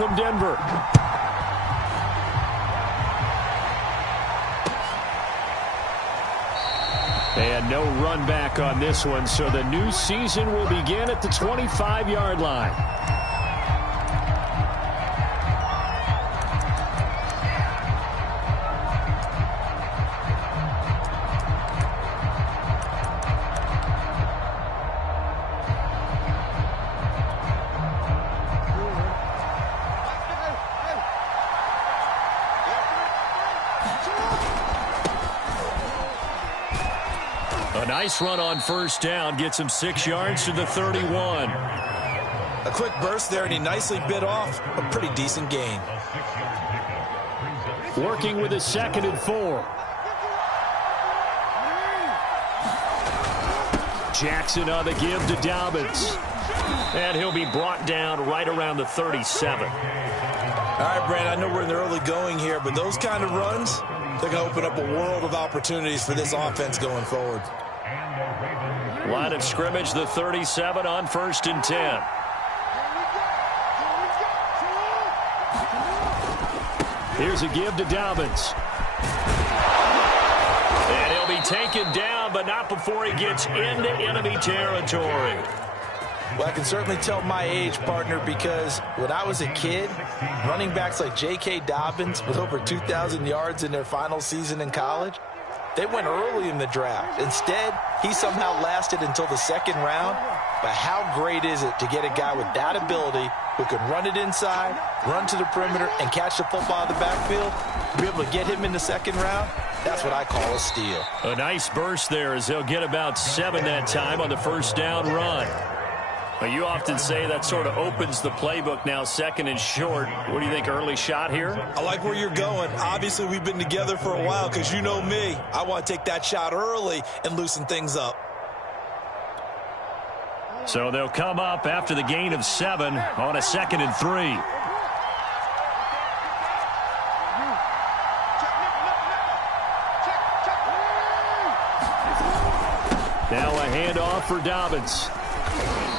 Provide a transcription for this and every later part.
from Denver. And no run back on this one, so the new season will begin at the 25-yard line. A nice run on first down gets him 6 yards to the 31. A quick burst there, and he nicely bit off a pretty decent gain. Working with a 2nd and 4. Jackson on the give to Dobbins. And he'll be brought down right around the 37. All right, Brandon, I know we're in the early going here, but those kind of runs, they're going to open up a world of opportunities for this offense going forward. Line of scrimmage, the 37 on 1st and 10. Here's a give to Dobbins. And he'll be taken down, but not before he gets into enemy territory. Well, I can certainly tell my age, partner, because when I was a kid, running backs like J.K. Dobbins with over 2,000 yards in their final season in college, they went early in the draft. Instead, he somehow lasted until the 2nd round. But how great is it to get a guy with that ability who can run it inside, run to the perimeter, and catch the football out of the backfield? To be able to get him in the 2nd round, that's what I call a steal. A nice burst there as they'll get about 7 that time on the first down run. But you often say that sort of opens the playbook now, 2nd and short. What do you think, early shot here? I like where you're going. Obviously, we've been together for a while because you know me. I want to take that shot early and loosen things up. So they'll come up after the gain of 7 on a 2nd and 3. Now a handoff for Dobbins.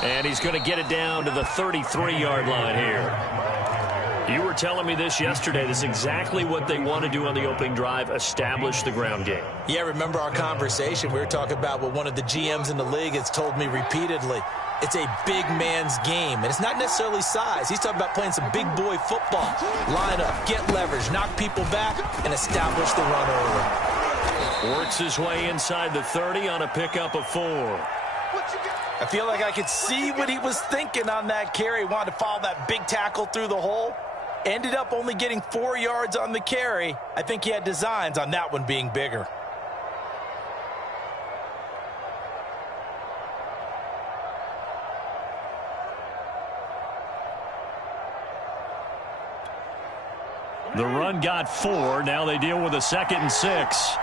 And he's going to get it down to the 33-yard line here. You were telling me this yesterday. This is exactly what they want to do on the opening drive, establish the ground game. Yeah, remember our conversation? We were talking about what one of the GMs in the league has told me repeatedly. It's a big man's game, and it's not necessarily size. He's talking about playing some big boy football. Line up, get leverage, knock people back, and establish the run early. Works his way inside the 30 on a pickup of 4. I feel like I could see what he was thinking on that carry. Wanted to follow that big tackle through the hole. Ended up only getting 4 yards on the carry. I think he had designs on that one being bigger. The run got 4. Now they deal with a 2nd and 6.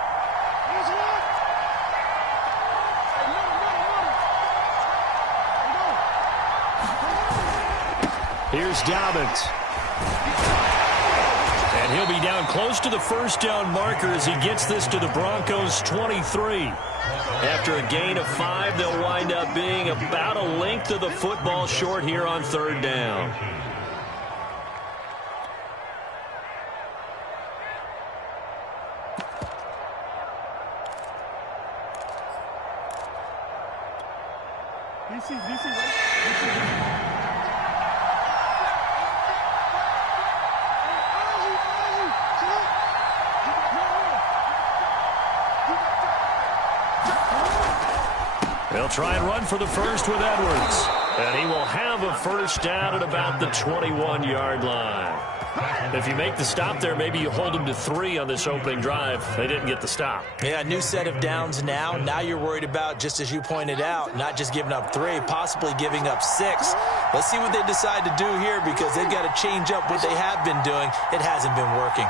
Here's Dobbins. And he'll be down close to the first down marker as he gets this to the Broncos' 23. After a gain of 5, they'll wind up being about a length of the football short here on 3rd down. They'll try and run for the first with Edwards. And he will have a first down at about the 21-yard line. If you make the stop there, maybe you hold them to 3 on this opening drive. They didn't get the stop. Yeah, new set of downs now. Now you're worried about, just as you pointed out, not just giving up 3, possibly giving up 6. Let's see what they decide to do here because they've got to change up what they have been doing. It hasn't been working.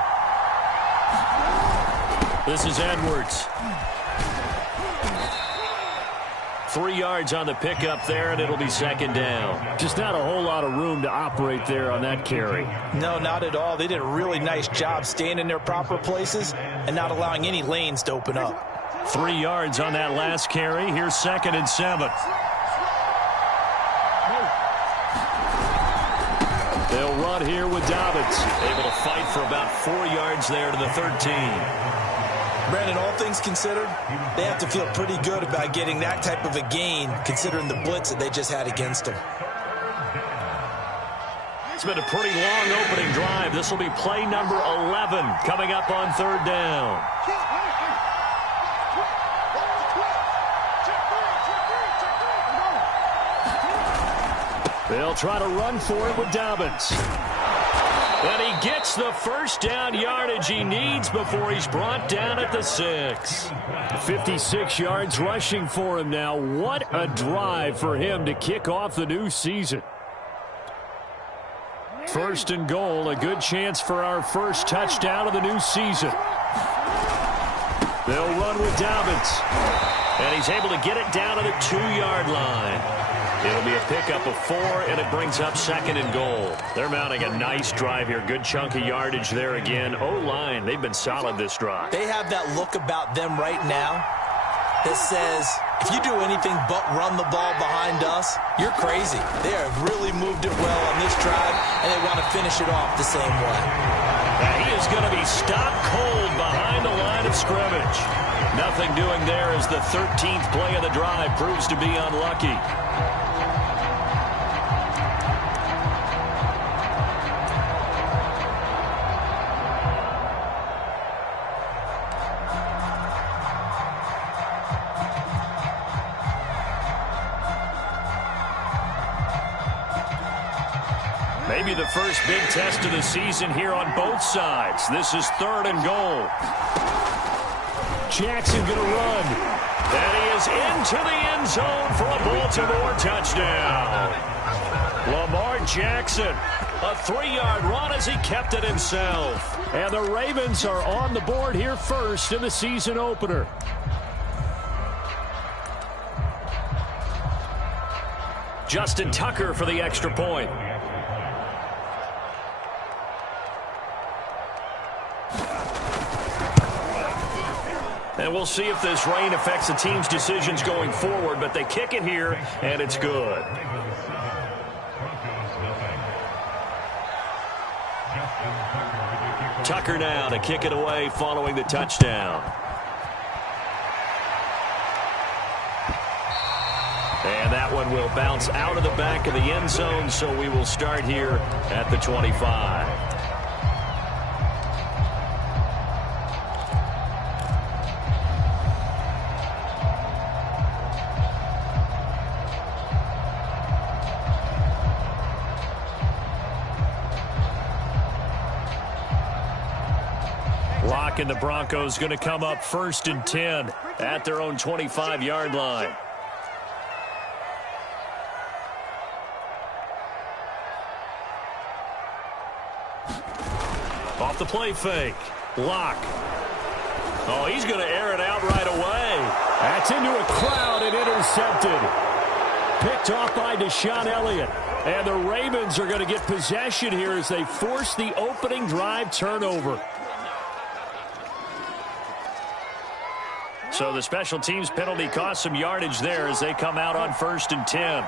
This is Edwards. 3 yards on the pickup there, and it'll be 2nd down. Just not a whole lot of room to operate there on that carry. No, not at all. They did a really nice job staying in their proper places and not allowing any lanes to open up. 3 yards on that last carry. Here's 2nd and 7. They'll run run here with Dobbins. Able to fight for about 4 yards there to the 13. Brandon, all things considered, they have to feel pretty good about getting that type of a gain, considering the blitz that they just had against them. It's been a pretty long opening drive. This will be play number 11 coming up on 3rd down. They'll try to run for it with Dobbins. And he gets the first down yardage he needs before he's brought down at the 6. 56 yards rushing for him now. What a drive for him to kick off the new season. 1st and goal, a good chance for our first touchdown of the new season. They'll run with Dobbins. And he's able to get it down to the 2-yard line. It'll be a pickup of 4, and it brings up 2nd and goal. They're mounting a nice drive here. Good chunk of yardage there again. O-line, they've been solid this drive. They have that look about them right now that says, if you do anything but run the ball behind us, you're crazy. They have really moved it well on this drive, and they want to finish it off the same way. Now he is going to be stopped cold behind the line of scrimmage. Nothing doing there as the 13th play of the drive proves to be unlucky. Maybe the first big test of the season here on both sides. This is 3rd and goal. Jackson going to run. And he is into the end zone for a Baltimore touchdown. Lamar Jackson, a 3-yard run as he kept it himself. And the Ravens are on the board here first in the season opener. Justin Tucker for the extra point. And we'll see if this rain affects the team's decisions going forward, but they kick it here, and it's good. Tucker now to kick it away following the touchdown. And that one will bounce out of the back of the end zone, so we will start here at the 25. And the Broncos going to come up 1st and 10 at their own 25-yard line. Off the play fake. Lock. Oh, he's going to air it out right away. That's into a crowd and intercepted. Picked off by Deshaun Elliott. And the Ravens are going to get possession here as they force the opening drive turnover. So the special teams penalty cost some yardage there as they come out on 1st and 10.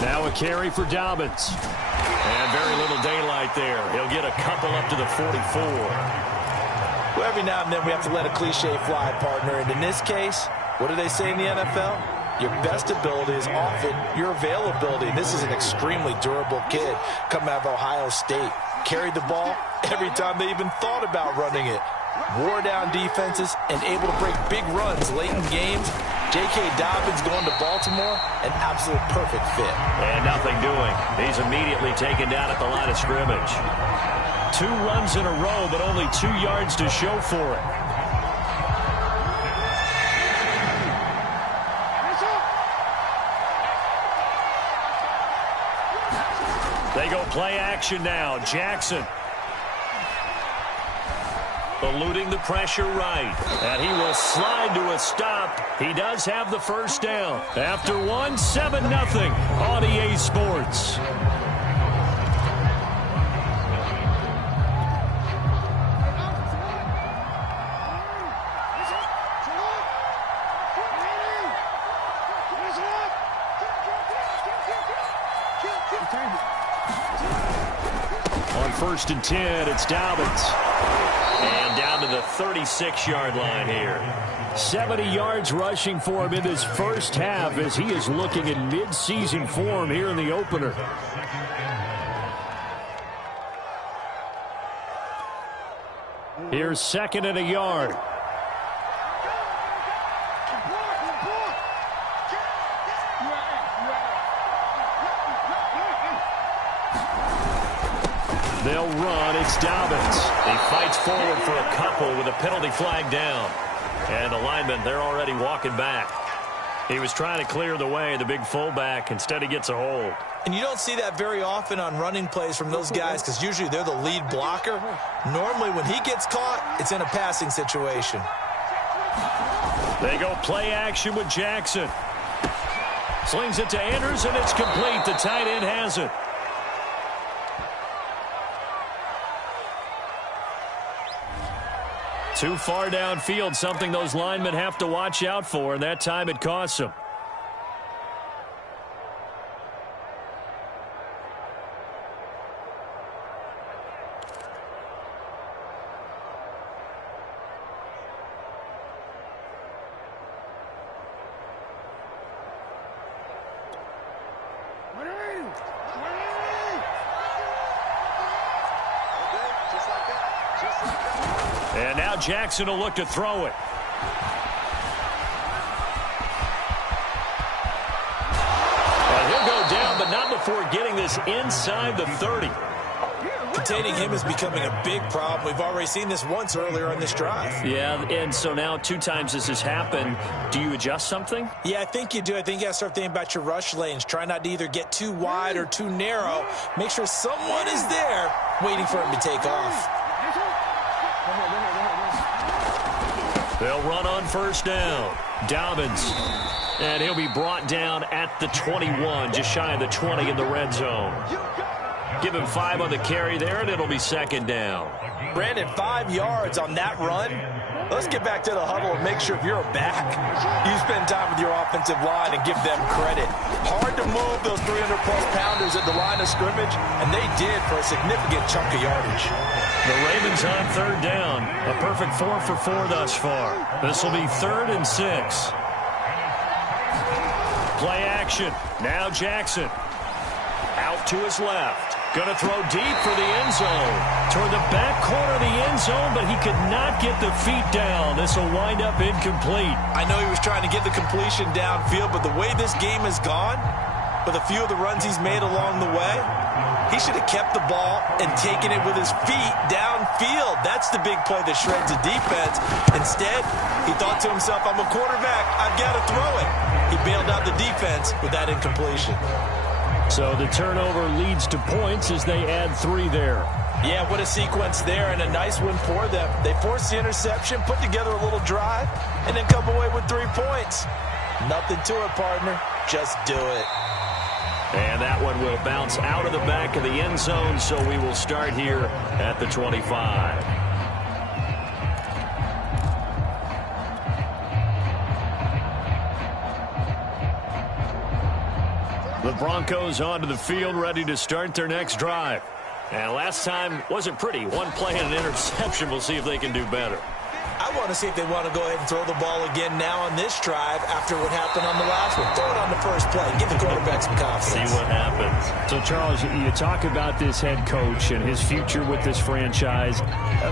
Now a carry for Dobbins. And very little daylight there. He'll get a couple up to the 44. Well, every now and then we have to let a cliche fly, partner. And in this case, what do they say in the NFL? Your best ability is often your availability. And this is an extremely durable kid coming out of Ohio State. Carried the ball every time they even thought about running it. Wore down defenses and able to break big runs late in games. J.K. Dobbins going to Baltimore, an absolute perfect fit. And nothing doing. He's immediately taken down at the line of scrimmage. 2 runs in a row, but only 2 yards to show for it. They go play action now. Jackson eluding the pressure right. And he will slide to a stop. He does have the first down. After 1, 7-0 on EA Sports. On 1st and 10, it's Dobbins. And down to the 36-yard line here. 70 yards rushing for him in this first half as he is looking in mid-season form here in the opener. Here's 2nd and a yard. They'll run. It's Dobbins. He fights forward for a couple with a penalty flag down. And the lineman, they're already walking back. He was trying to clear the way, the big fullback. Instead, he gets a hold. And you don't see that very often on running plays from those guys because usually they're the lead blocker. Normally, when he gets caught, it's in a passing situation. They go play action with Jackson. Slings it to Andrews, and it's complete. The tight end has it. Too far downfield, something those linemen have to watch out for, and that time it costs them. And now Jackson will look to throw it. And he'll go down, but not before getting this inside the 30. Containing him is becoming a big problem. We've already seen this once earlier on this drive. Yeah, and so now 2 times this has happened. Do you adjust something? Yeah, I think you do. I think you got to start thinking about your rush lanes. Try not to either get too wide or too narrow. Make sure someone is there waiting for him to take off. They'll run on 1st down. Dobbins. And he'll be brought down at the 21, just shy of the 20 in the red zone. Give him 5 on the carry there, and it'll be 2nd down. Brandon, 5 yards on that run. Let's get back to the huddle and make sure if you're back, you spend time with your offensive line and give them credit. Hard to move those 300-plus pounders at the line of scrimmage, and they did for a significant chunk of yardage. The Ravens on 3rd down. A perfect 4 for 4 thus far. This will be 3rd and 6. Play action. Now Jackson. Out to his left. Going to throw deep for the end zone. Toward the back corner of the end zone, but he could not get the feet down. This will wind up incomplete. I know he was trying to get the completion downfield, but the way this game has gone, with a few of the runs he's made along the way, he should have kept the ball and taken it with his feet downfield. That's the big play that shreds the defense. Instead, he thought to himself, I'm a quarterback. I've got to throw it. He bailed out the defense with that incompletion. So the turnover leads to points as they add 3 there. Yeah, what a sequence there, and a nice one for them. They forced the interception, put together a little drive, and then come away with 3 points. Nothing to it, partner. Just do it. And that one will bounce out of the back of the end zone, so we will start here at the 25. The Broncos onto the field, ready to start their next drive. And last time wasn't pretty. 1 play and an interception. We'll see if they can do better. I want to see if they want to go ahead and throw the ball again now on this drive after what happened on the last one. Throw it on the first play. Give the quarterback some confidence. See what happens. So, Charles, you talk about this head coach and his future with this franchise.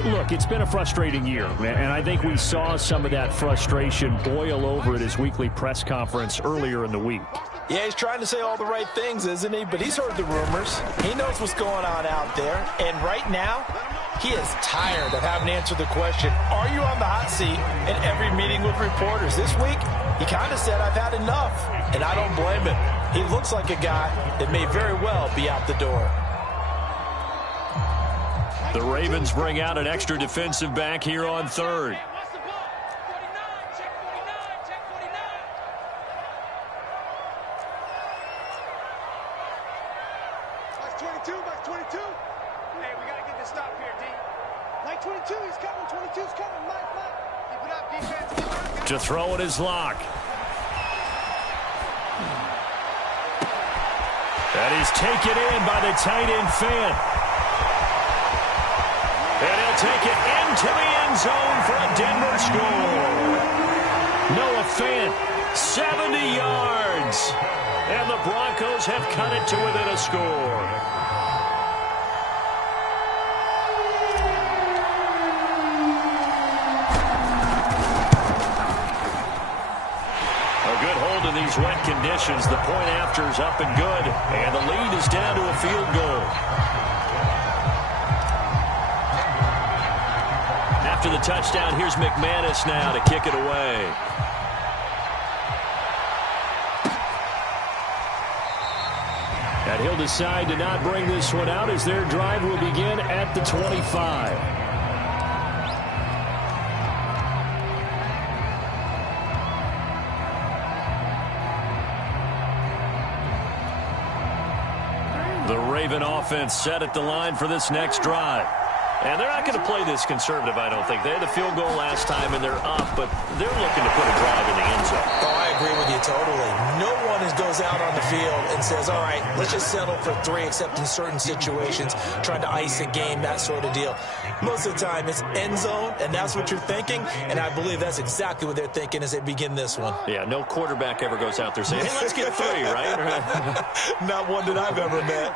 Look, it's been a frustrating year, and I think we saw some of that frustration boil over at his weekly press conference earlier in the week. Yeah, he's trying to say all the right things, isn't he? But he's heard the rumors. He knows what's going on out there. And right now, he is tired of having to answer the question, are you on the hot seat in every meeting with reporters? This week, he kind of said, I've had enough. And I don't blame him. He looks like a guy that may very well be out the door. The Ravens bring out an extra defensive back here on 3rd. To throw it is Locke. And he's taken in by the tight end Fant. And he'll take it into the end zone for a Denver score. Noah Fant, 70 yards. And the Broncos have cut it to within a score. A good hold in these wet conditions. The point after is up and good. And the lead is down to a field goal. After the touchdown, here's McManus now to kick it away. And he'll decide to not bring this one out as their drive will begin at the 25. The Raven offense set at the line for this next drive. And they're not going to play this conservative, I don't think. They had the field goal last time, and they're up, but they're looking to put a drive in the end zone. Oh, I agree with you totally. No one goes out on the field and says, all right, let's just settle for 3, except in certain situations, trying to ice a game, that sort of deal. Most of the time, it's end zone, and that's what you're thinking, and I believe that's exactly what they're thinking as they begin this one. Yeah, no quarterback ever goes out there saying, hey, let's get 3, right? Not one that I've ever met.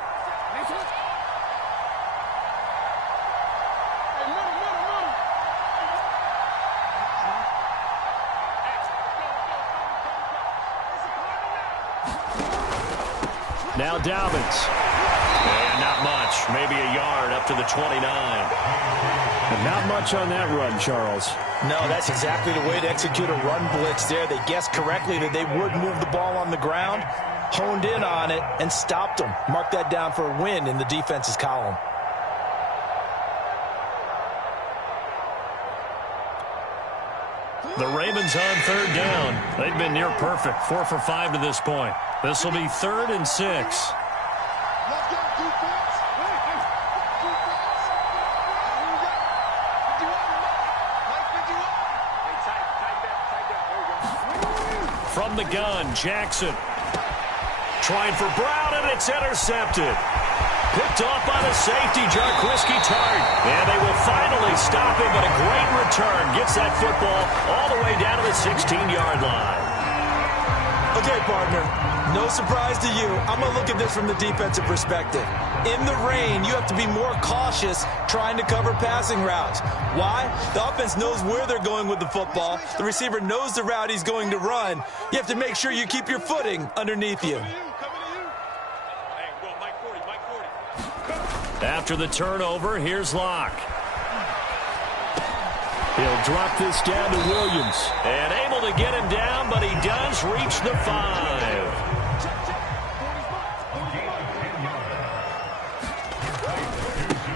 Now Dobbins. And not much. Maybe a yard up to the 29. And not much on that run, Charles. No, that's exactly the way to execute a run blitz there. They guessed correctly that they would move the ball on the ground, honed in on it, and stopped them. Mark that down for a win in the defense's column. The Ravens on third down. They've been near perfect. 4 for 5 to this point. This will be 3rd and 6. From the gun, Jackson. Trying for Brown, and it's intercepted. Picked off by the safety, Jarquiski Tart. And they will finally stop him, but a great return. Gets that football all the way down to the 16-yard line. Okay, partner, no surprise to you. I'm going to look at this from the defensive perspective. In the rain, you have to be more cautious trying to cover passing routes. Why? The offense knows where they're going with the football. The receiver knows the route he's going to run. You have to make sure you keep your footing underneath you. After the turnover, here's Locke. He'll drop this down to Williams. And able to get him down, but he does reach the 5.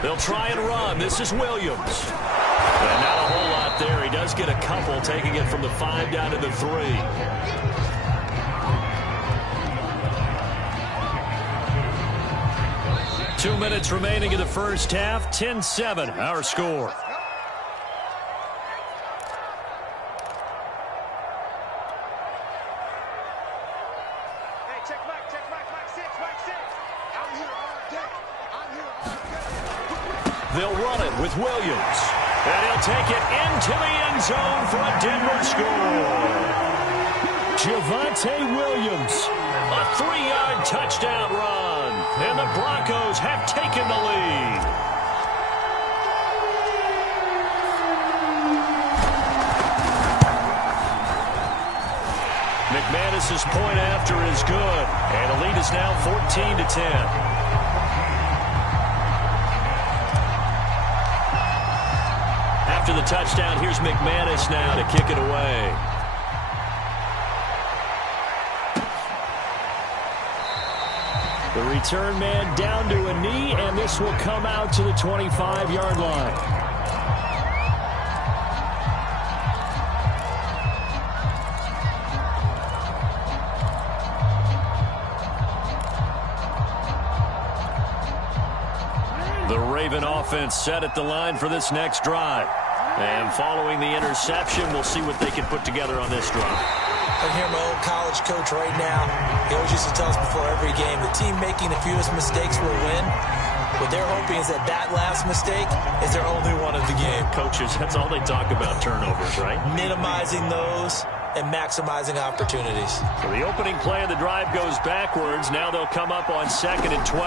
They'll try and run. This is Williams. And not a whole lot there. He does get a couple, taking it from the 5 down to the 3. 2 minutes remaining in the first half. 10-7, our score. They'll run it with Williams. And he'll take it into the end zone for a Denver score. Javonte Williams. A 3-yard touchdown run. And the Broncos have taken the lead. McManus's point after is good. And the lead is now 14-10. After the touchdown, here's McManus now to kick it away. The return man down to a knee, and this will come out to the 25-yard line. The Raven offense set at the line for this next drive. And following the interception, we'll see what they can put together on this drive. I can hear my old college coach right now. He always used to tell us before every game, the team making the fewest mistakes will win. What they're hoping is that that last mistake is their only one of the game. Coaches, that's all they talk about, turnovers, right? Minimizing those and maximizing opportunities. So the opening play of the drive goes backwards. Now they'll come up on 2nd and 12.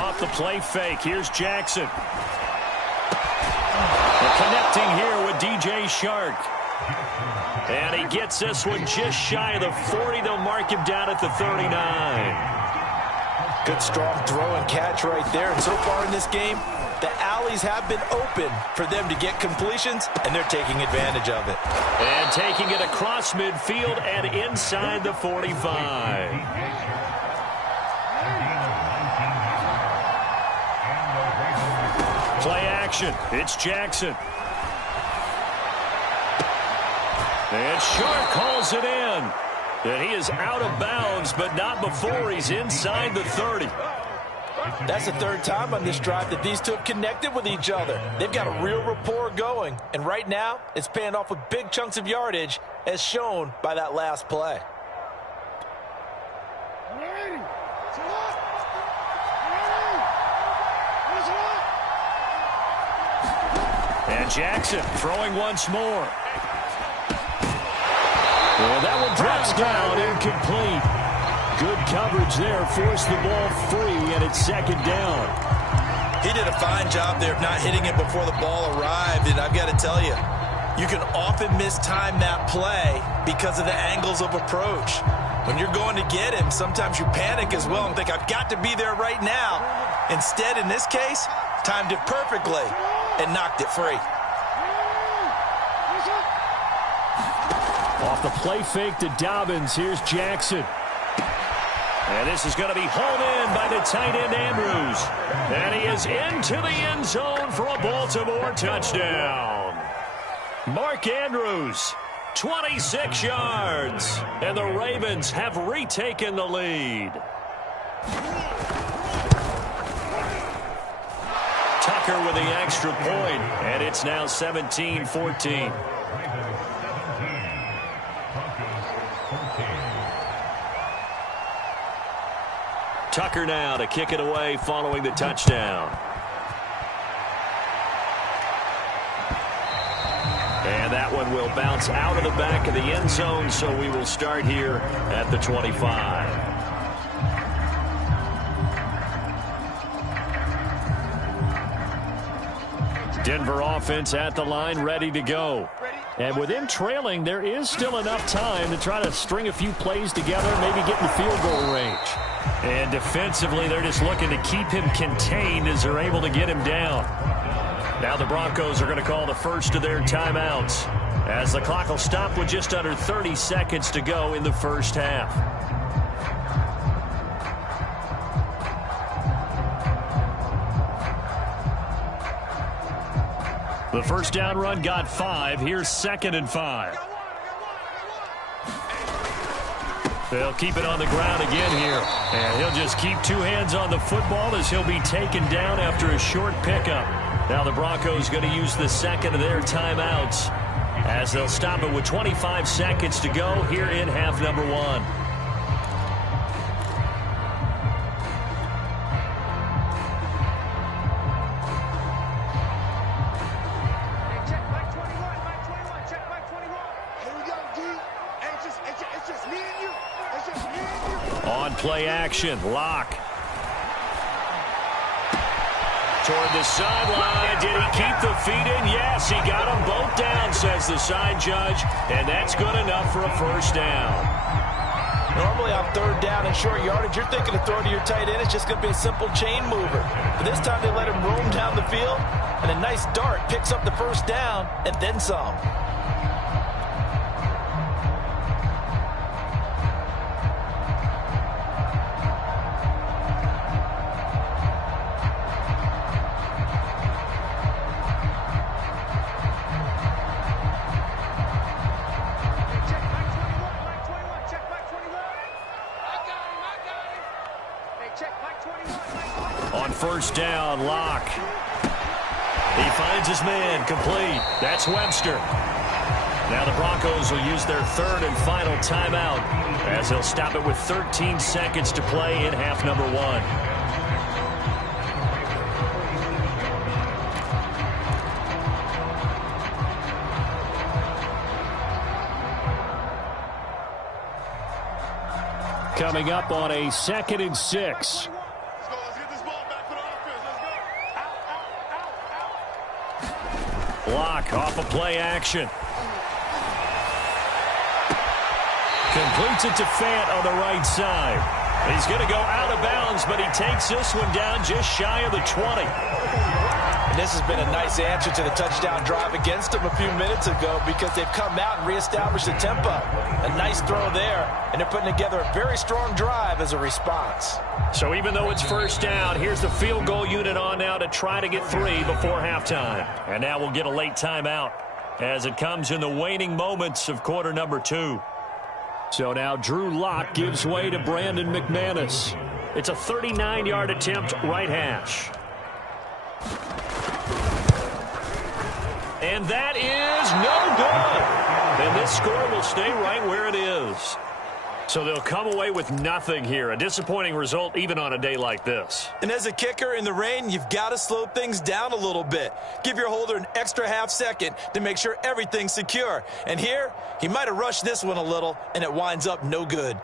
Off the play fake. Here's Jackson. They're connecting here with DJ Shark. And he gets this one just shy of the 40. They'll mark him down at the 39. Good strong throw and catch right there. And so far in this game, the alleys have been open for them to get completions, and they're taking advantage of it. And taking it across midfield and inside the 45. Play action. It's Jackson. And Shark calls it in. And he is out of bounds, but not before he's inside the 30. That's the third time on this drive that these two have connected with each other. They've got a real rapport going. And right now, it's paying off with big chunks of yardage, as shown by that last play. And Jackson throwing once more. Well, that one drops down, incomplete. Good coverage there, forced the ball free, and it's 2nd down. He did a fine job there of not hitting it before the ball arrived, and I've got to tell you, you can often mistime that play because of the angles of approach. When you're going to get him, sometimes you panic as well and think, I've got to be there right now. Instead, in this case, timed it perfectly and knocked it free. Off the play fake to Dobbins, here's Jackson. And this is going to be hauled in by the tight end Andrews. And he is into the end zone for a Baltimore touchdown. Mark Andrews, 26 yards. And the Ravens have retaken the lead. Tucker with the extra point, and it's now 17-14. Tucker now to kick it away following the touchdown. And that one will bounce out of the back of the end zone, so we will start here at the 25. Denver offense at the line, ready to go. And with him trailing, there is still enough time to try to string a few plays together, maybe get in the field goal range. And defensively, they're just looking to keep him contained as they're able to get him down. Now the Broncos are going to call the first of their timeouts, as the clock will stop with just under 30 seconds to go in the first half. The first down run got 5. Here's 2nd and 5. They'll keep it on the ground again here. And he'll just keep 2 hands on the football as he'll be taken down after a short pickup. Now the Broncos going to use the second of their timeouts as they'll stop it with 25 seconds to go here in half number 1. On play action, Locke. Toward the sideline. Did he keep the feet in? Yes, he got them both down, says the side judge. And that's good enough for a first down. Normally on 3rd down and short yardage, you're thinking of throwing to your tight end. It's just going to be a simple chain mover. But this time they let him roam down the field. And a nice dart picks up the first down and then some. On first down, Locke. He finds his man, complete. That's Webster. Now the Broncos will use their third and final timeout as they'll stop it with 13 seconds to play in half number 1. Coming up on a 2nd and 6. Let's get this ball back for the offense. Let's go. Block off of play action. Completes it to Fant on the right side. He's going to go out of bounds, but he takes this one down just shy of the 20. And this has been a nice answer to the touchdown drive against them a few minutes ago because they've come out and reestablished the tempo. A nice throw there, and they're putting together a very strong drive as a response. So even though it's first down, here's the field goal unit on now to try to get 3 before halftime. And now we'll get a late timeout as it comes in the waning moments of quarter number 2. So now Drew Lock gives way to Brandon McManus. It's a 39-yard attempt right hash. And that is no good. And this score will stay right where it is. So they'll come away with nothing here. A disappointing result even on a day like this. And as a kicker in the rain, you've got to slow things down a little bit. Give your holder an extra half second to make sure everything's secure. And here, he might have rushed this one a little, and it winds up no good.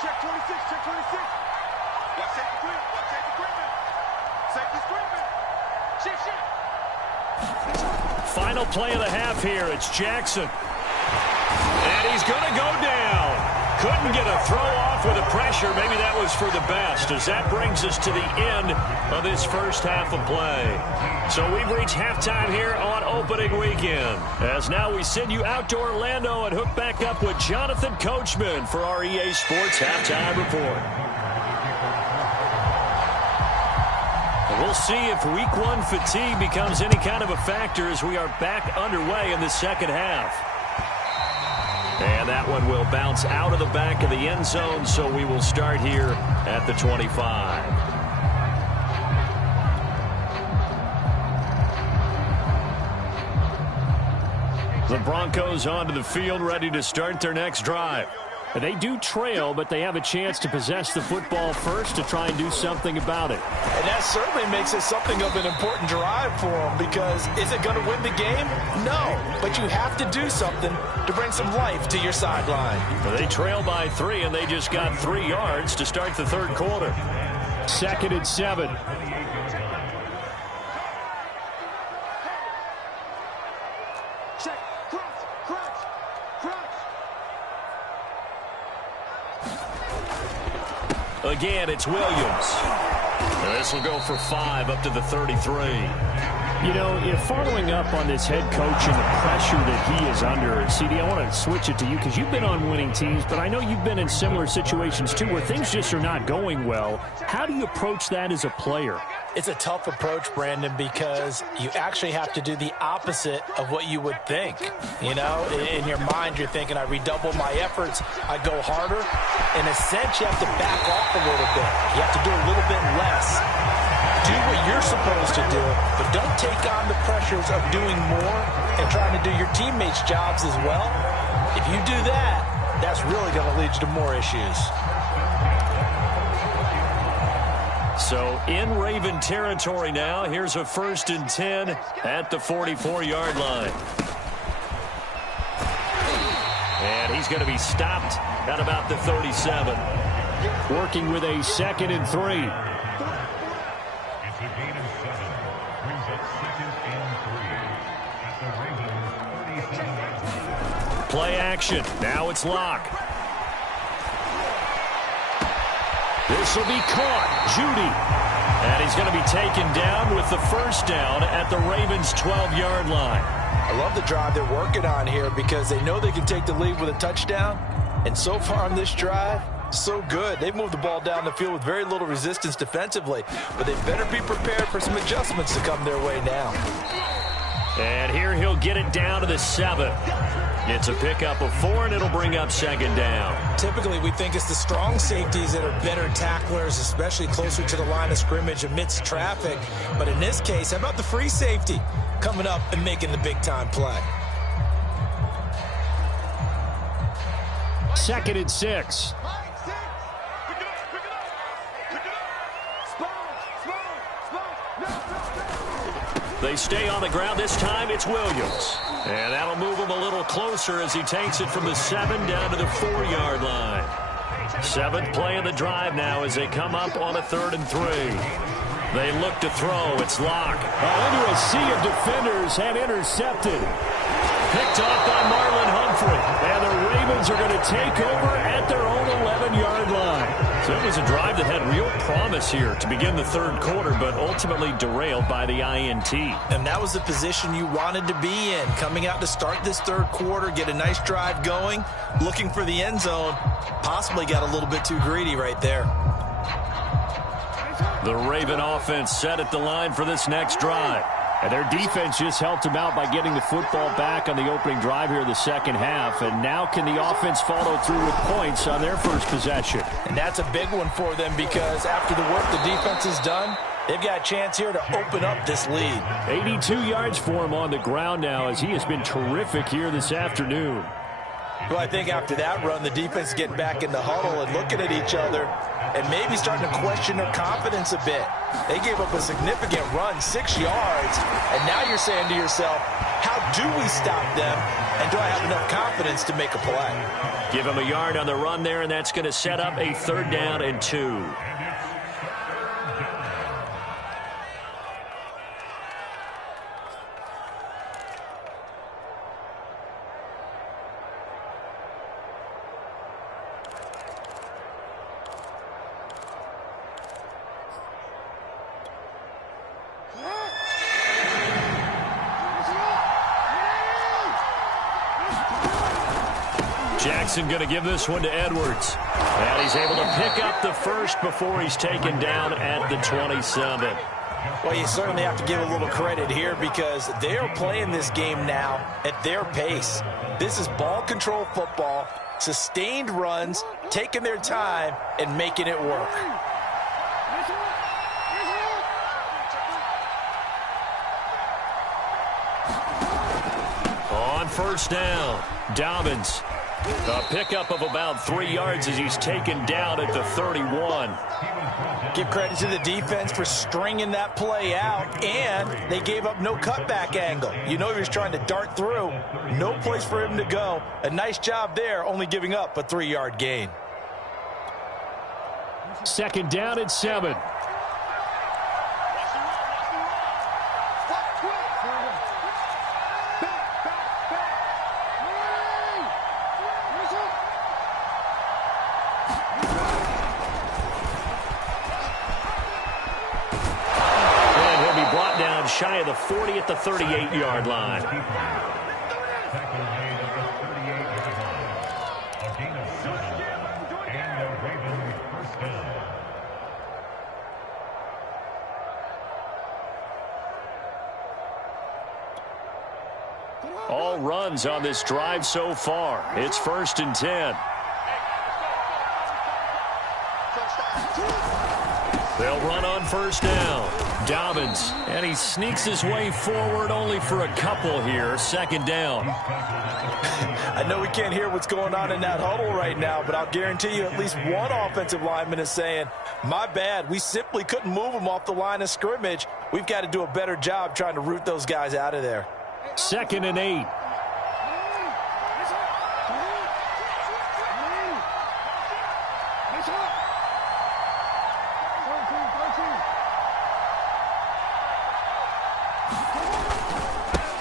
Check 26, check 26. Watch take the grip, watch take the gripping. Safety's gripping. Shit. Final play of the half here. It's Jackson. And he's going to go down. Couldn't get a throw off with the pressure. Maybe that was for the best, as that brings us to the end of this first half of play. So we've reached halftime here on opening weekend, as now we send you out to Orlando and hook back up with Jonathan Coachman for our EA Sports Halftime Report. And we'll see if Week 1 fatigue becomes any kind of a factor as we are back underway in the second half. And that one will bounce out of the back of the end zone, so we will start here at the 25. The Broncos onto the field, ready to start their next drive. They do trail, but they have a chance to possess the football first to try and do something about it. And that certainly makes it something of an important drive for them, because is it going to win the game? No, but you have to do something to bring some life to your sideline. Well, they trail by 3, and they just got 3 yards to start the third quarter. 2nd and 7. Check, cross, cross, cross. Again, it's Williams. And this will go for 5 up to the 33. You know, if following up on this head coach and the pressure that he is under, CD, I want to switch it to you because you've been on winning teams, but I know you've been in similar situations too where things just are not going well. How do you approach that as a player? It's a tough approach, Brandon, because you actually have to do the opposite of what you would think. You know, in your mind, you're thinking, I redouble my efforts, I go harder. In a sense, you have to back off a little bit. You have to do a little bit less. Do what you're supposed to do, but don't take on the pressures of doing more and trying to do your teammates' jobs as well. If you do that, that's really going to lead you to more issues. So in Raven territory now, here's a 1st and 10 at the 44-yard line. And he's going to be stopped at about the 37. Working with a 2nd and 3. It's a gain of 7. Brings up 2nd and 3 at the Ravens' 37-yard line. Play action. Now it's Locke. This will be caught. Judy. And he's going to be taken down with the first down at the Ravens' 12-yard line. I love the drive they're working on here because they know they can take the lead with a touchdown. And so far on this drive, so good. They've moved the ball down the field with very little resistance defensively. But they better be prepared for some adjustments to come their way now. And here he'll get it down to the 7. It's a pickup of 4, and it'll bring up second down. Typically, we think it's the strong safeties that are better tacklers, especially closer to the line of scrimmage amidst traffic. But in this case, how about the free safety coming up and making the big-time play? 2nd and 6. They stay on the ground. This time it's Williams. And that'll move him a little closer as he takes it from the 7 down to the 4-yard line. 7th play of the drive now as they come up on a 3rd and 3. They look to throw. It's Locke. Into a sea of defenders and intercepted. Picked off by Marlon Humphrey. And the Ravens are going to take over at their own 11-yard line. So it was a drive that had real promise here to begin the 3rd quarter, but ultimately derailed by the INT. And that was the position you wanted to be in. Coming out to start this 3rd quarter, get a nice drive going, looking for the end zone. Possibly got a little bit too greedy right there. The Raven offense set at the line for this next drive. And their defense just helped them out by getting the football back on the opening drive here in the 2nd half. And now can the offense follow through with points on their first possession? And that's a big one for them because after the work the defense has done, they've got a chance here to open up this lead. 82 yards for him on the ground now as he has been terrific here this afternoon. Well, I think after that run, the defense is getting back in the huddle and looking at each other and maybe starting to question their confidence a bit. They gave up a significant run, 6 yards, and now you're saying to yourself, how do we stop them, and do I have enough confidence to make a play? Give him a yard on the run there, and that's going to set up a 3rd down and 2. Jackson going to give this one to Edwards. And he's able to pick up the first before he's taken down at the 27. Well, you certainly have to give a little credit here because they're playing this game now at their pace. This is ball control football, sustained runs, taking their time, and making it work. On 1st down, Dobbins. A pickup of about 3 yards as he's taken down at the 31. Give credit to the defense for stringing that play out, and they gave up no cutback angle. You know he was trying to dart through. No place for him to go. A nice job there, only giving up a 3-yard gain. 2nd down and 7. Shy of the 40 at the 38-yard line. All runs on this drive so far. It's 1st and 10. They'll run on 1st down. Dobbins, and he sneaks his way forward only for a couple here. 2nd down. I know we can't hear what's going on in that huddle right now, but I'll guarantee you at least one offensive lineman is saying, my bad, we simply couldn't move them off the line of scrimmage. We've got to do a better job trying to root those guys out of there. 2nd and 8.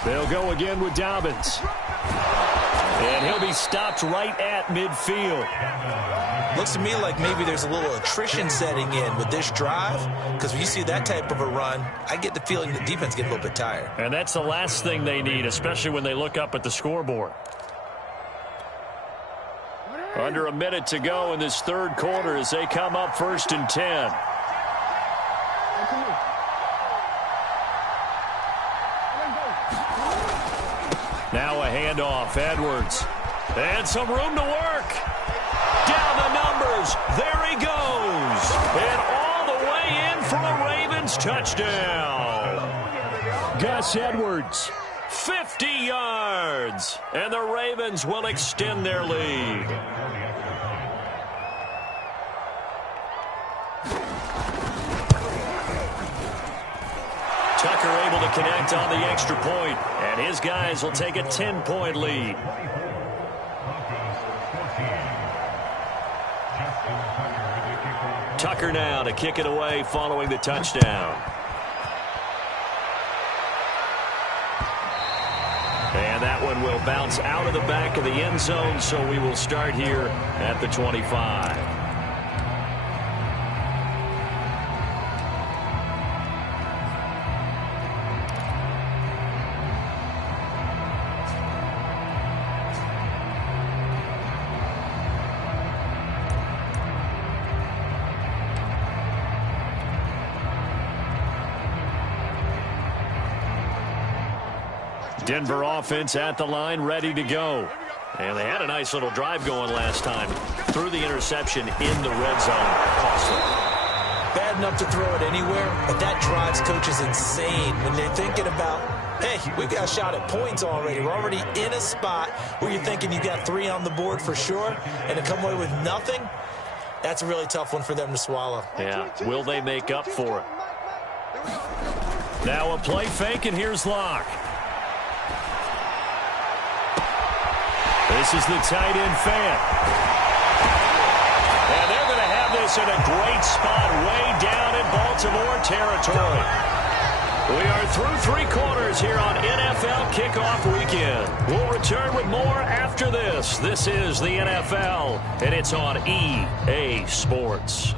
They'll go again with Dobbins. And he'll be stopped right at midfield. Looks to me like maybe there's a little attrition setting in with this drive, because when you see that type of a run, I get the feeling the defense gets a little bit tired. And that's the last thing they need, especially when they look up at the scoreboard. Under a minute to go in this 3rd quarter as they come up 1st and 10. Now a handoff, Edwards. And some room to work. Down the numbers. There he goes. And all the way in for a Ravens touchdown. Gus Edwards. 50 yards. And the Ravens will extend their lead. Tucker able to connect on the extra point, and his guys will take a 10-point lead. Tucker now to kick it away following the touchdown. And that one will bounce out of the back of the end zone, so we will start here at the 25. Denver offense at the line, ready to go. And they had a nice little drive going last time. Threw the interception in the red zone. Costly. Bad enough to throw it anywhere, but that drives coaches insane when they're thinking about, hey, we got a shot at points already. We're already in a spot where you're thinking you got 3 on the board for sure, and to come away with nothing, that's a really tough one for them to swallow. Yeah, will they make up for it? Now a play fake, and here's Locke. This is the tight end fan. And they're going to have this in a great spot way down in Baltimore territory. We are through 3 quarters here on NFL Kickoff Weekend. We'll return with more after this. This is the NFL, and it's on EA Sports.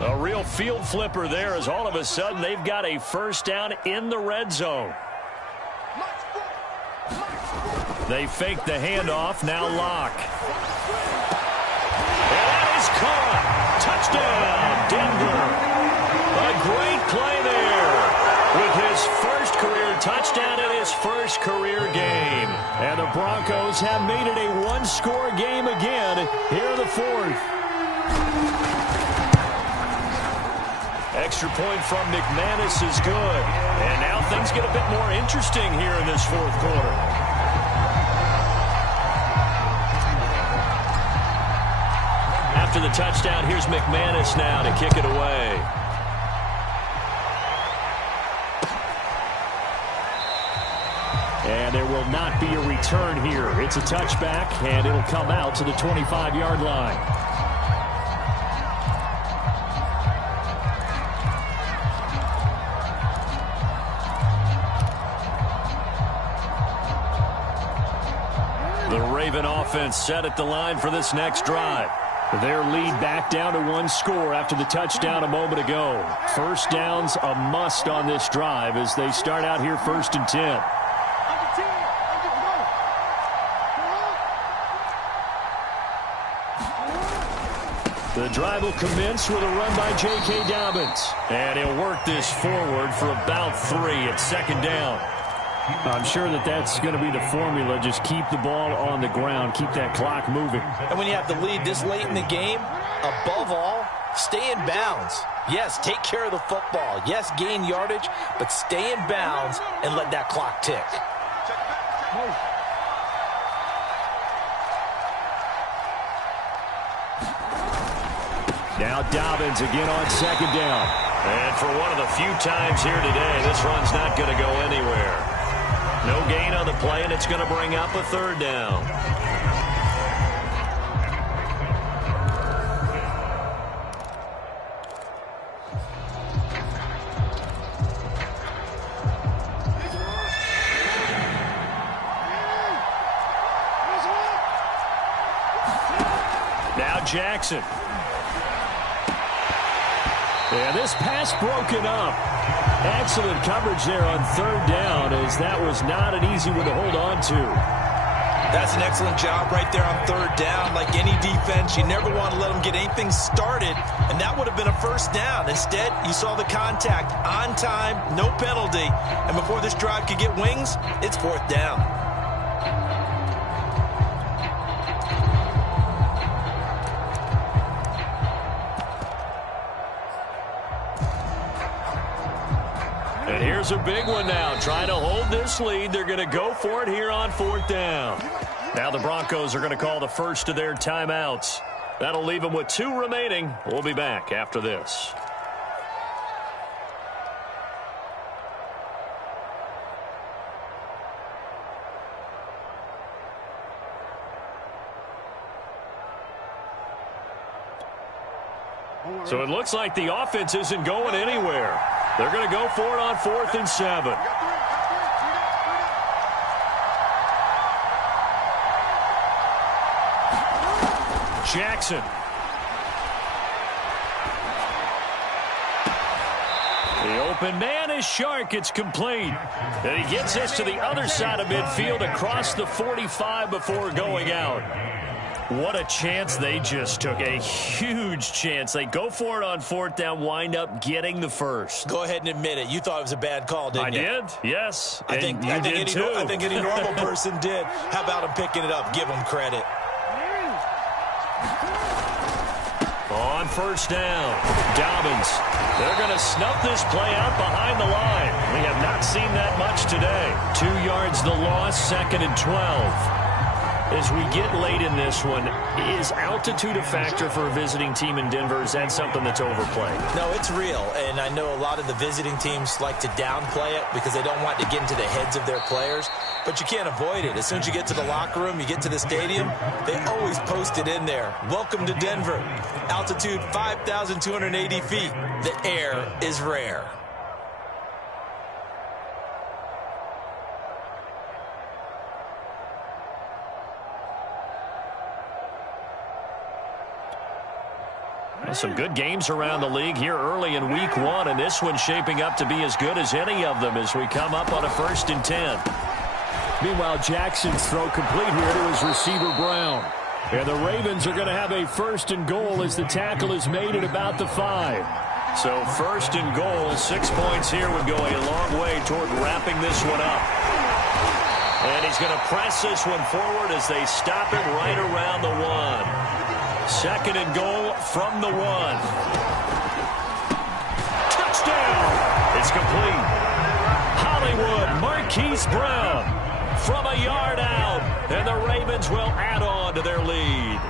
A real field flipper there as all of a sudden they've got a first down in the red zone. They fake the handoff, now Locke. And that is caught. Touchdown, Denver. A great play there with his first career touchdown in his first career game. And the Broncos have made it a 1-score game again here in the 4th. Extra point from McManus is good. And now things get a bit more interesting here in this 4th quarter. After the touchdown, here's McManus now to kick it away. And there will not be a return here. It's a touchback, and it'll come out to the 25-yard line. The Raven offense set at the line for this next drive. Their lead back down to 1 score after the touchdown a moment ago. First down's a must on this drive as they start out here 1st and 10. The drive will commence with a run by J.K. Dobbins. And he'll work this forward for about 3 at 2nd down. I'm sure that that's going to be the formula. Just keep the ball on the ground. Keep that clock moving. And when you have the lead this late in the game, above all, stay in bounds. Yes, take care of the football. Yes, gain yardage, but stay in bounds and let that clock tick. Now Dobbins again on 2nd down. And for one of the few times here today, this run's not going to go anywhere. No gain on the play, and it's going to bring up a 3rd down. Now Jackson. Yeah, this pass broken up. Excellent coverage there on 3rd down, as that was not an easy one to hold on to. That's an excellent job right there on third down. Like any defense, you never want to let them get anything started, and that would have been a first down. Instead, you saw the contact on time, no penalty, and before this drive could get wings, it's fourth down. And here's a big one now. Trying to hold this lead. They're going to go for it here on fourth down. Now the Broncos are going to call the first of their timeouts. That'll leave them with 2 remaining. We'll be back after this. So it looks like the offense isn't going anywhere. They're going to go for it on 4th and 7. Jackson. The open man is Shark. It's complete. And he gets this to the other side of midfield across the 45 before going out. What a chance they just took. A huge chance. They go for it on 4th down, wind up getting the first. Go ahead and admit it. You thought it was a bad call, didn't you? I did, yes. I think any normal person did. How about him picking it up? Give him credit. On 1st down, Dobbins. They're going to snuff this play out behind the line. We have not seen that much today. 2 yards the loss, 2nd and 12. As we get late in this one, is altitude a factor for a visiting team in Denver? Is that something that's overplayed? No, it's real, and I know a lot of the visiting teams like to downplay it because they don't want to get into the heads of their players, but you can't avoid it. As soon as you get to the locker room, you get to the stadium, they always post it in there. Welcome to Denver. Altitude 5,280 feet. The air is rare. Some good games around the league here early in week 1, and this one's shaping up to be as good as any of them as we come up on a 1st and 10. Meanwhile, Jackson's throw complete here to his receiver, Brown. And the Ravens are going to have a 1st and goal as the tackle is made at about the 5. So 1st and goal, 6 points here would go a long way toward wrapping this one up. And he's going to press this one forward as they stop him right around the 1. 2nd and goal from the 1. Touchdown! It's complete. Hollywood, Marquise Brown from a yard out. And the Ravens will add on to their lead.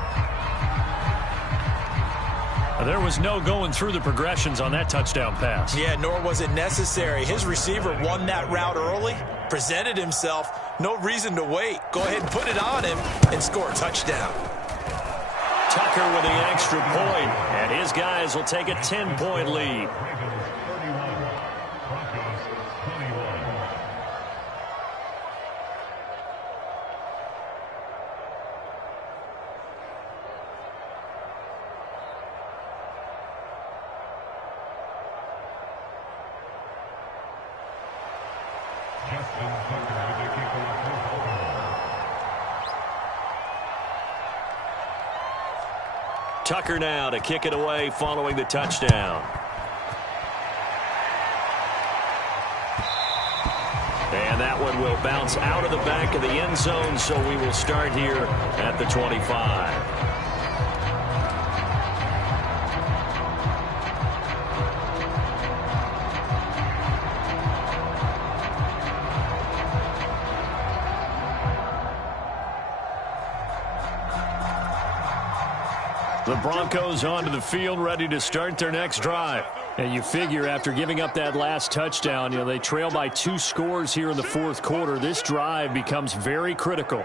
There was no going through the progressions on that touchdown pass. Yeah, nor was it necessary. His receiver won that route early, presented himself. No reason to wait. Go ahead and put it on him and score a touchdown. Tucker with the extra point, and his guys will take a 10-point lead. Tucker now to kick it away following the touchdown. And that one will bounce out of the back of the end zone, so we will start here at the 25. The Broncos onto the field, ready to start their next drive. And you figure after giving up that last touchdown, they trail by 2 scores here in the 4th quarter. This drive becomes very critical.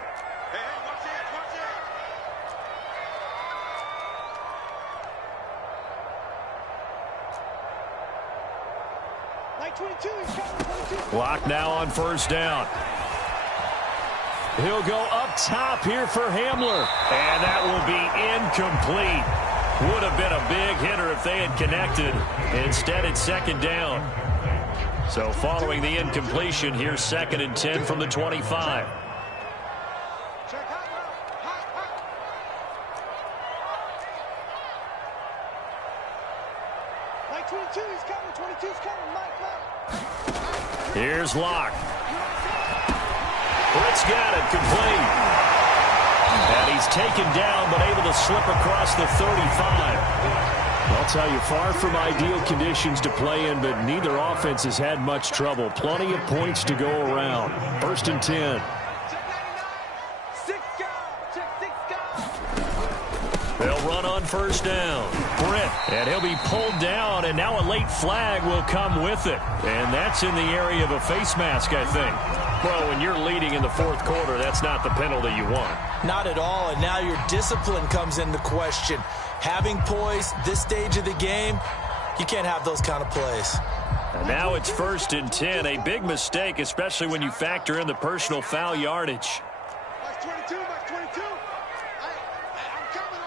Clock now on 1st down. He'll go up top here for Hamler. And that will be incomplete. Would have been a big hitter if they had connected. Instead, it's 2nd down. So following the incompletion, here's 2nd and 10 from the 25. 22's coming. 22's coming. Mike. Here's Locke. Britt's got it, complete. And he's taken down, but able to slip across the 35. I'll tell you, far from ideal conditions to play in, but neither offense has had much trouble. Plenty of points to go around. 1st and 10. They'll run on 1st down. Britt, and he'll be pulled down, and now a late flag will come with it. And that's in the area of a face mask, I think. Well, when you're leading in the 4th quarter, that's not the penalty you want. Not at all, and now your discipline comes into question. Having poise this stage of the game, you can't have those kind of plays. And now it's 1st and 10, a big mistake, especially when you factor in the personal foul yardage. Mike 22, Mike 22. I'm coming.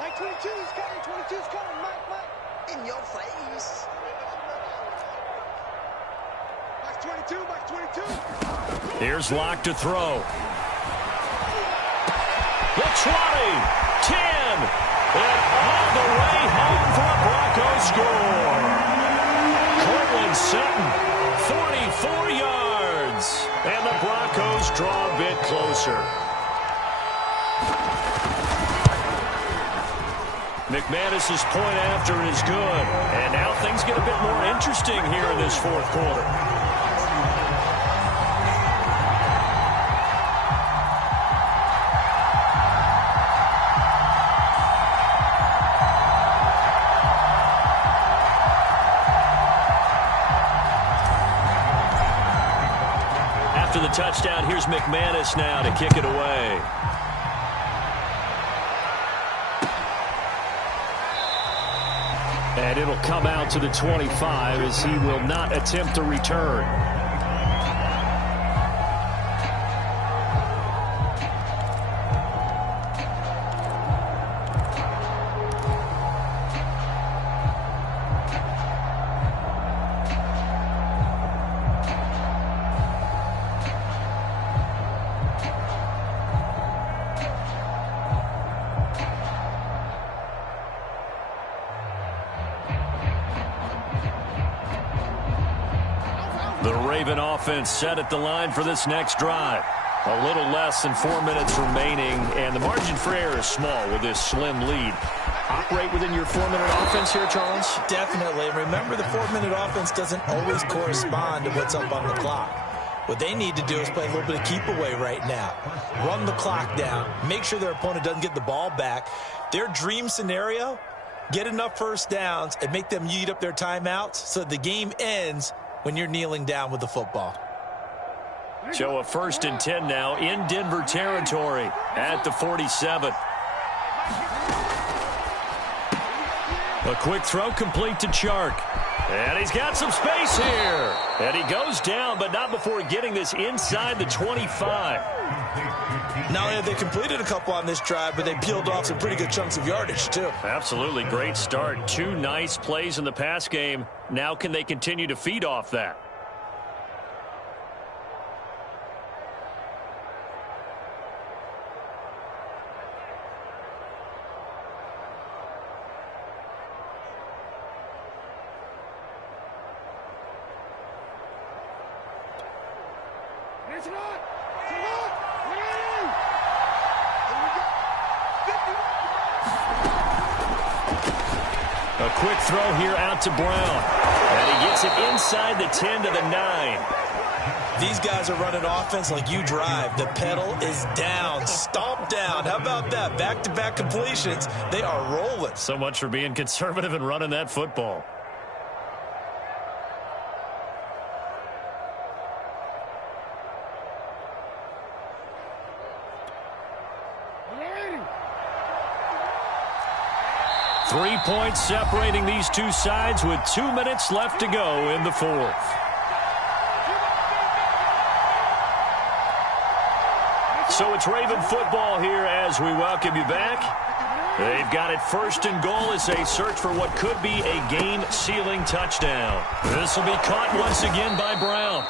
Mike 22's coming. 22's coming. Mike. In your face. Mike 22, Mike 22. Here's Locke to throw. The 20, 10, and all the way home for a Broncos score. Cortland Sutton, 44 yards, and the Broncos draw a bit closer. McManus's point after is good, and now things get a bit more interesting here in this 4th quarter. After the touchdown, here's McManus now to kick it away. And it'll come out to the 25 as he will not attempt to return. The Raven offense set at the line for this next drive. A little less than 4 minutes remaining, and the margin for error is small with this slim lead. Operate within your 4-minute offense here, Charles? Definitely. And remember, the 4-minute offense doesn't always correspond to what's up on the clock. What they need to do is play a little bit of keep away right now. Run the clock down. Make sure their opponent doesn't get the ball back. Their dream scenario, get enough first downs and make them eat up their timeouts so that the game ends when you're kneeling down with the football. So a 1st and 10 now in Denver territory at the 47. A quick throw complete to Chark. And he's got some space here. And he goes down, but not before getting this inside the 25. Not only have they completed a couple on this drive, but they peeled off some pretty good chunks of yardage, too. Absolutely great start. 2 nice plays in the pass game. Now can they continue to feed off that? A quick throw here out to Brown. And he gets it inside the 10 to the 9. These guys are running offense like you drive. The pedal is down, stomp down. How about that? Back-to-back completions. They are rolling. So much for being conservative and running that football. Three points separating these two sides with 2 minutes left to go in the 4th. So it's Raven football here as we welcome you back. They've got it 1st and goal as they search for what could be a game-sealing touchdown. This will be caught once again by Brown.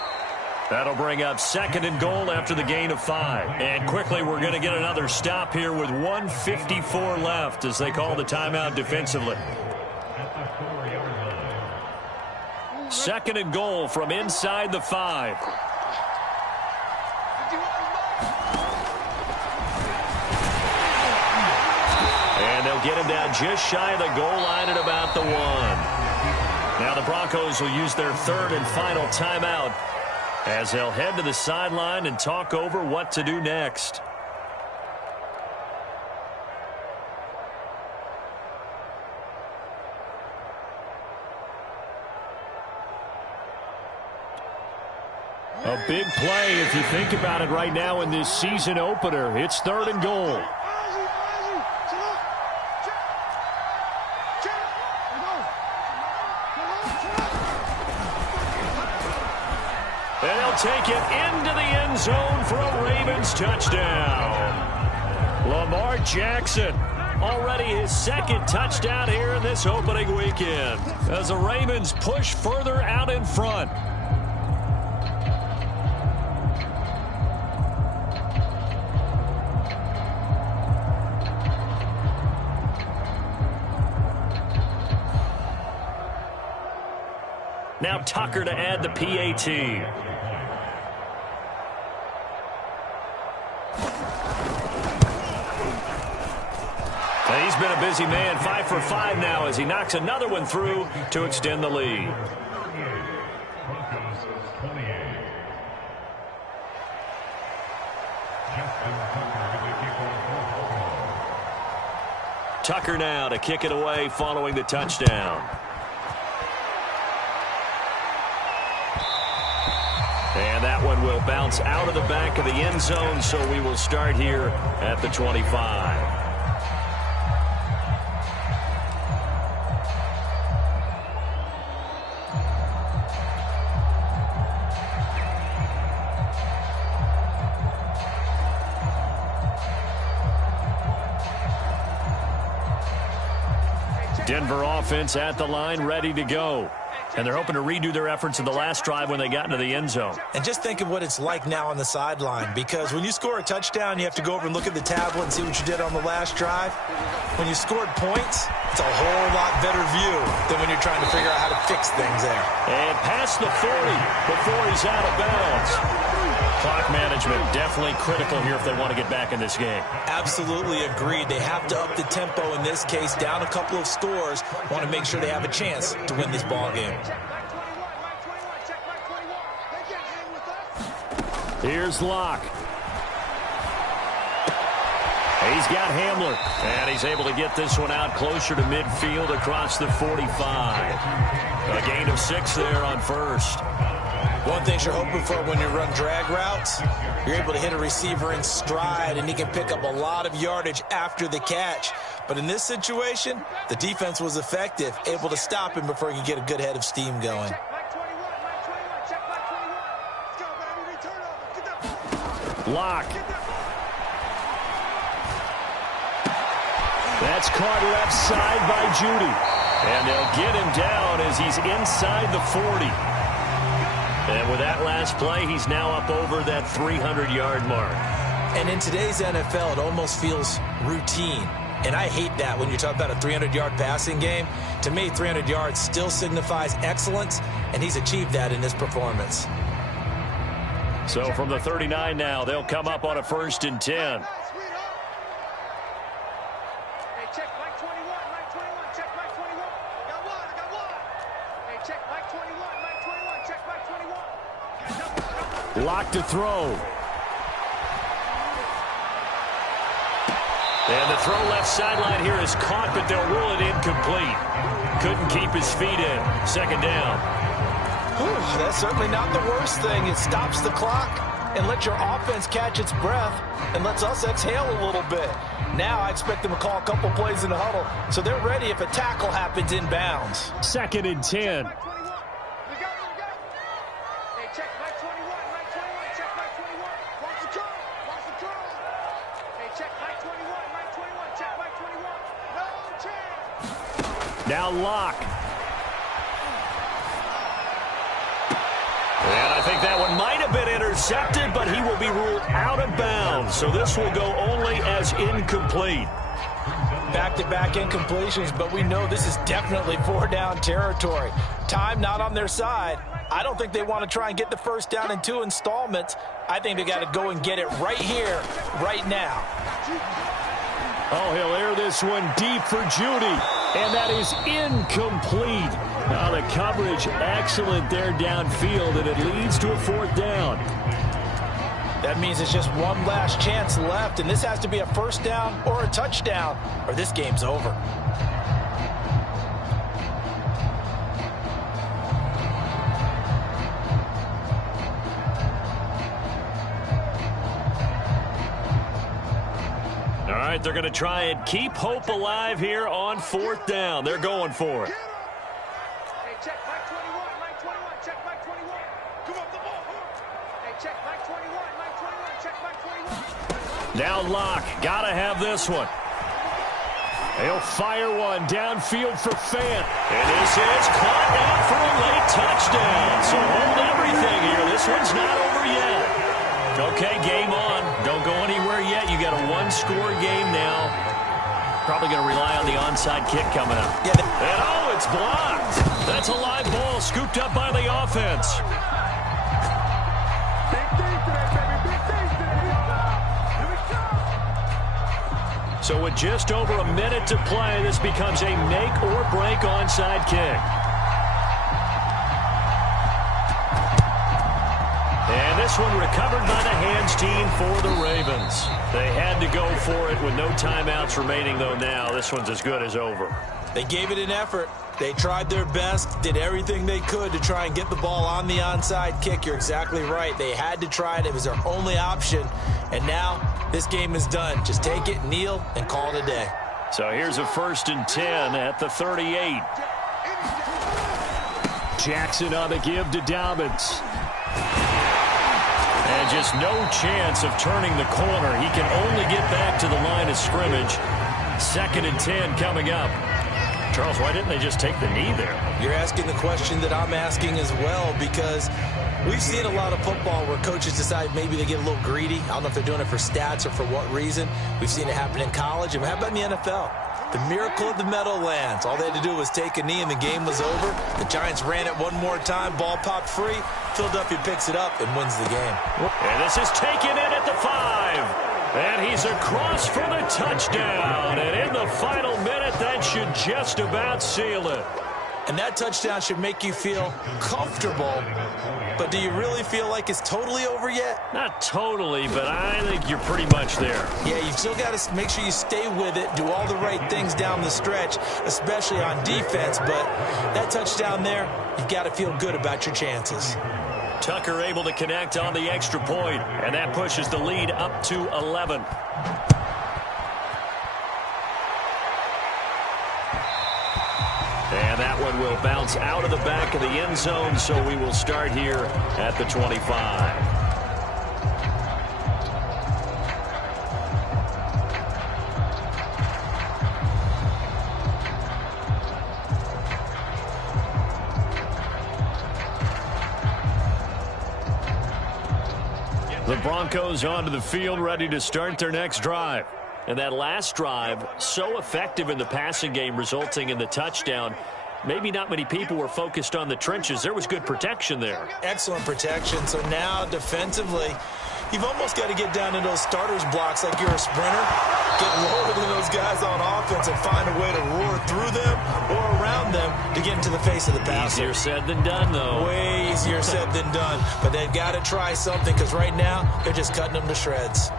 That'll bring up 2nd and goal after the gain of 5. And quickly, we're going to get another stop here with 1:54 left as they call the timeout defensively. At the 4-yard 2nd and goal from inside the 5. And they'll get him down just shy of the goal line at about the 1. Now the Broncos will use their 3rd and final timeout as they'll head to the sideline and talk over what to do next. A big play if you think about it right now in this season opener. It's 3rd and goal. And they'll take it into the end zone for a Ravens touchdown. Lamar Jackson, already his 2nd touchdown here in this opening weekend, as the Ravens push further out in front. Now Tucker to add the PAT. He's been a busy man, 5 for 5 now as he knocks another one through to extend the lead. Tucker now to kick it away following the touchdown. And that one will bounce out of the back of the end zone, so we will start here at the 25. Denver offense at the line, ready to go. And they're hoping to redo their efforts in the last drive when they got into the end zone. And just think of what it's like now on the sideline, because when you score a touchdown, you have to go over and look at the tablet and see what you did on the last drive. When you scored points, it's a whole lot better view than when you're trying to figure out how to fix things there. And past the 40 before he's out of bounds. Clock management definitely critical here if they want to get back in this game. Absolutely agreed. They have to up the tempo in this case, down a couple of scores. Want to make sure they have a chance to win this ball game. Here's Locke. He's got Hamler, and he's able to get this one out closer to midfield across the 45. A gain of 6 there on first. One thing you're hoping for when you run drag routes, you're able to hit a receiver in stride, and he can pick up a lot of yardage after the catch. But in this situation, the defense was effective, able to stop him before he could get a good head of steam going. Locke. That's caught left side by Judy. And they'll get him down as he's inside the 40. And with that last play, he's now up over that 300-yard mark. And in today's NFL, it almost feels routine. And I hate that when you talk about a 300-yard passing game. To me, 300 yards still signifies excellence, and he's achieved that in this performance. So from the 39 now, they'll come up on a 1st and 10. Locke to throw. And the throw left sideline here is caught, but they'll rule it incomplete. Couldn't keep his feet in. 2nd down. Whew, that's certainly not the worst thing. It stops the clock and lets your offense catch its breath and lets us exhale a little bit. Now I expect them to call a couple plays in the huddle, so they're ready if a tackle happens in bounds. 2nd and 10. Now Locke. And I think that one might have been intercepted, but he will be ruled out of bounds. So this will go only as incomplete. back-to-back incompletions, but we know this is definitely 4-down territory. Time not on their side. I don't think they want to try and get the first down in 2 installments. I think they got to go and get it right here, right now. Oh, he'll air this one deep for Judy, and that is incomplete. Now the coverage excellent there downfield, and it leads to a 4th down. That means it's just one last chance left, and this has to be a first down or a touchdown, or this game's over. All right, they're going to try and keep hope alive here on 4th down. They're going for it. Hey, check Mike 21, Mike 21, check Mike 21. Come up the ball. Hey, check Mike 21, Mike 21, check Mike 21. Now Locke, got to have this one. He'll fire one downfield for Fant. And this is caught down for a late touchdown. So hold everything here. This one's not over yet. Okay, game on. Don't go anywhere yet. You got a 1-score game now. Probably going to rely on the onside kick coming up. Yeah, and oh, it's blocked. That's a live ball scooped up by the offense. So with just over a minute to play, this becomes a make-or-break onside kick. And this one recovered by the hands team for the Ravens. They had to go for it with no timeouts remaining, though now. This one's as good as over. they gave it an effort. They tried their best, did everything they could to try and get the ball on the onside kick. You're exactly right. They had to try it. It was their only option. And now this game is done. Just take it, kneel, and call it a day. So here's a 1st and 10 at the 38. Jackson on the give to Dobbins. And just no chance of turning the corner. He can only get back to the line of scrimmage. 2nd and 10 coming up. Charles, why didn't they just take the knee there? You're asking the question that I'm asking as well, because we've seen a lot of football where coaches decide maybe they get a little greedy. I don't know if they're doing it for stats or for what reason. We've seen it happen in college. And how about in the NFL? The miracle of the Meadowlands. All they had to do was take a knee and the game was over. The Giants ran it one more time. Ball popped free. Philadelphia picks it up and wins the game. And this is taken in at the 5. And he's across for the touchdown. And in the final minute, that should just about seal it. And that touchdown should make you feel comfortable. But do you really feel like it's totally over yet? Not totally, but I think you're pretty much there. Yeah, you've still got to make sure you stay with it, do all the right things down the stretch, especially on defense. But that touchdown there, you've got to feel good about your chances. Tucker able to connect on the extra point, and that pushes the lead up to 11. And that one will bounce out of the back of the end zone, so we will start here at the 25. The Broncos onto the field, ready to start their next drive. And that last drive, so effective in the passing game, resulting in the touchdown. Maybe not many people were focused on the trenches. There was good protection there. Excellent protection. So now defensively, you've almost got to get down to those starters blocks like you're a sprinter. Get lower than those guys on offense and find a way to roar through them or around them to get into the face of the passer. Easier said than done, though. Way easier said than done. But they've got to try something, because right now they're just cutting them to shreds.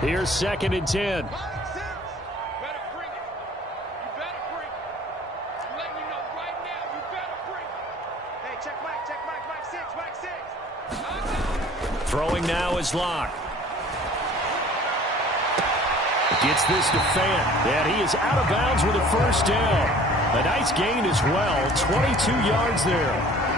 Here's 2nd and 10. Throwing now is Locke. Gets this to Fant. And he is out of bounds with a 1st down. A nice gain as well. 22 yards there.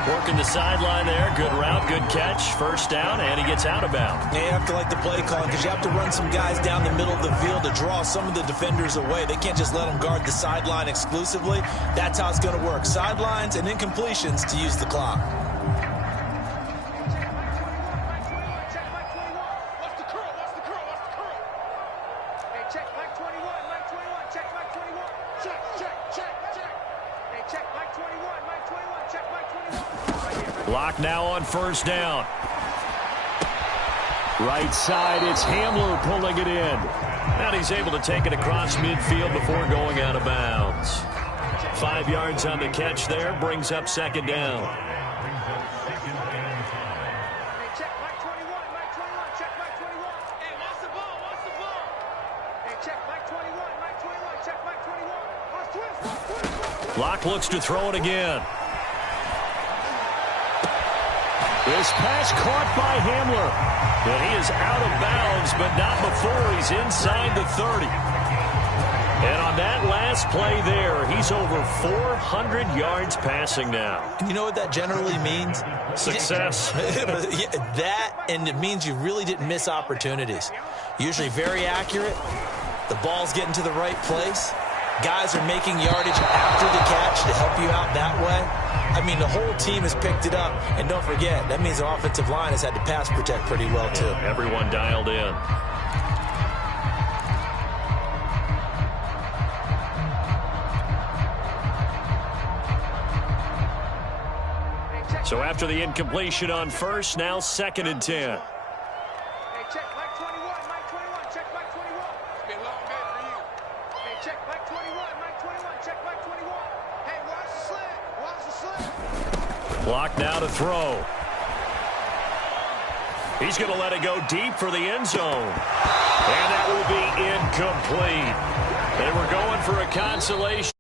Working the sideline there. Good route, good catch. First down, and he gets out of bounds. You have to like the play calling because you have to run some guys down the middle of the field to draw some of the defenders away. They can't just let them guard the sideline exclusively. That's how it's going to work. Sidelines and incompletions to use the clock. Block now on first down. Right side, it's Hamler pulling it in. And he's able to take it across midfield before going out of bounds. 5 yards on the catch there, brings up second down. Block looks to throw it again. This pass caught by Hamler. But he is out of bounds, but not before he's inside the 30. And on that last play there, he's over 400 yards passing now. And you know what that generally means? Success. That, and it means you really didn't miss opportunities. Usually very accurate. The ball's getting to the right place. Guys are making yardage after the catch to help you out that way. I mean, the whole team has picked it up. And don't forget, that means the offensive line has had to pass protect pretty well, too. Yeah, everyone dialed in. So after the incompletion on first, now 2nd and 10. Block now to throw. He's going to let it go deep for the end zone. And that will be incomplete. They were going for a consolation.